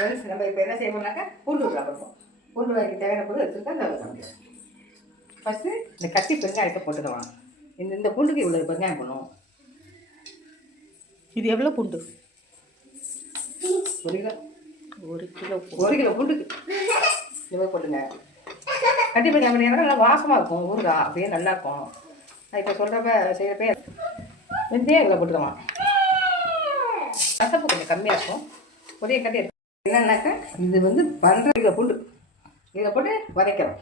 Friends நம்ம இப்போ என்ன செய்வோம்னாக்கா பூண்டு ஊற பார்ப்போம். பூண்டு வாங்கி தேவையான பொருள் வச்சுருக்கா அதை காமிக்கிறேன். ஃபஸ்ட்டு இந்த கட்டி பெருங்காயத்தை போட்டுக்கலாம். இந்த பூண்டுக்கு இவ்வளோ பெருங்காயம் பண்ணும். இது எவ்வளோ பூண்டு? 1 கிலோ. 1 கிலோ பூண்டுக்கு இவ்வளோ போட்டுங்க. கட்டி பெருங்காயம் பண்ணிங்கன்னா நல்லா வாசமாக இருக்கும். ஊறுகாய் அப்படியே நல்லாயிருக்கும். நான் இப்போ சொல்கிறப்ப செய்கிறப்ப வெந்தயம் இவ்வளோ போட்டுக்கலாம். கசப்பு கொஞ்சம் கம்மியாக இருக்கும். பொடியை கட்டி என்னன்னாக்கா இது வந்து 12 கிலோ பூண்டு இதை போட்டு வதக்கிறோம்.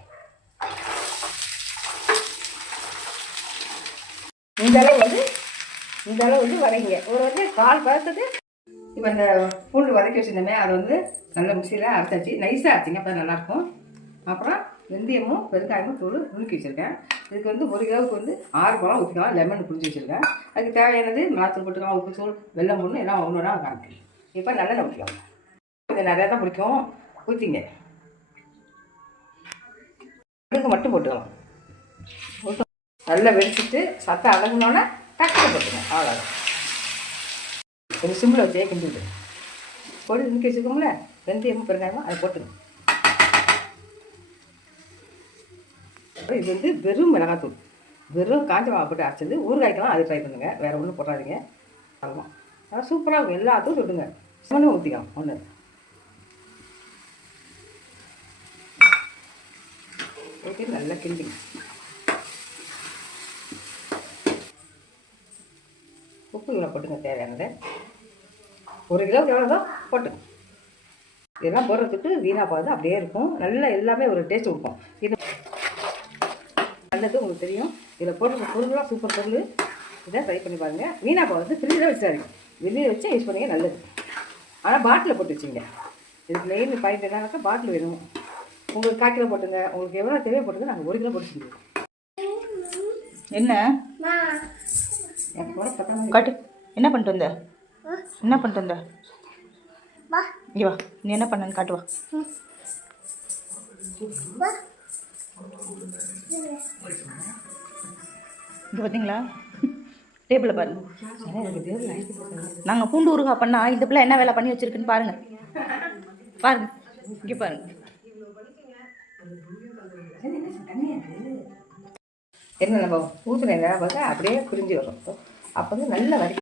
இந்த அளவு வந்து வதங்கிங்க. ஒரு வந்து கால் பதத்துக்கு இப்போ இந்த பூண்டு வதக்கி வச்சுருந்தோமே அதை வந்து நல்ல மிக்சியில் அரைச்சாச்சு. நைஸாக அரைச்சிங்க அப்போ நல்லாயிருக்கும். அப்புறம் வெந்தயமும் பெருங்காயமும் தூள் நுணுக்கி வச்சுருக்கேன். இதுக்கு வந்து 1 கிலோவுக்கு வந்து 6 பழம் ஊற்றிக்கலாம். லெமன் புளிஞ்சு வச்சுருக்கேன். அதுக்கு தேவையானது மிளகாத்தூள் போட்டுக்கலாம், உப்பு தூள், வெல்லம் போடணும். எல்லாம் ஒன்றா காமிக்கும். இப்போ நல்லெண்ணெய் ஊற்றிக்கலாம். கொஞ்சம் நிறையா தான் பிடிக்கும், ஊற்றிங்க. இதுக்கு மட்டும் போட்டுக்கலாம். நல்லா வெடிச்சிட்டு சத்தம் அடங்கினோன்னா டக்குனு போட்டுங்க. அவ்வளோதான். கொஞ்சம் சிம்மில் வச்சே கிண்டிவிட்டு போட்டு நுணுக்கி வச்சுக்கோங்களே. வெந்தயமும் பெருங்காயமும் அதை போட்டுங்க. இது வந்து வெறும் மிளகாத்தூள், வெறும் காஞ்ச மிளகா போட்டு அரைச்சது. ஊறுகாய்க்கெல்லாம் அது ட்ரை பண்ணுங்கள். வேறு ஒன்றும் போடாதீங்க. ஆமாம், அதான் சூப்பராக இருக்கும். எல்லாத்தையும் சொல்லுங்க. சிம்மனும் ஊற்றிக்கலாம். ஒன்று ஊற்றி நல்லா கிண்டிங்க. உப்பு இவ்வளோ போட்டுங்க தேவையானது. 1 கிலோவுக்கு எவ்வளோதோ போட்டுங்க. இதெல்லாம் போடுறதுக்கு வீணாக போகாது, அப்படியே இருக்கும். நல்லா எல்லாமே ஒரு டேஸ்ட் கொடுக்கும். இது நல்லது, உங்களுக்கு தெரியும். இதில் போடுற பொருள்லாம் சூப்பர் பொருள். இதை ட்ரை பண்ணி பாருங்கள். வீணாக போகாது. ஃப்ரிட்ஜில் வச்சாருங்க. வெளியே வச்சு யூஸ் பண்ணிங்க, நல்லது. ஆனால் பாட்டிலில் போட்டு வச்சிங்க. இதுக்கு மெயின் பாயிண்ட் என்னன்னாக்கா பாட்டில் வேணும். உங்களுக்கு 1/4 கிலோ போட்டுங்க. உங்களுக்கு எவ்வளோ தேவையோ போட்டுங்க. நாங்கள் 1 கிலோ போட்டு செஞ்சுருக்கோம். என்ன காட்டு? என்ன பண்ணிட்டு வந்த? என்ன பண்ணிட்டு வந்த? இங்கே வா. நீ என்ன பண்ணன்னு காட்டுவா. இங்கே பார்த்தீங்களா? டேபிளில் பாருங்க. நாங்கள் பூண்டு ஊறுகாய் பண்ணால் இந்த பிள்ளை என்ன வேலை பண்ணி வச்சுருக்குன்னு பாருங்கள். பாருங்க, இங்கே பாருங்க. என்ன நம்ம ஊற்றுன பார்த்தா அப்படியே புரிஞ்சு வரும். அப்போ வந்து நல்ல வரி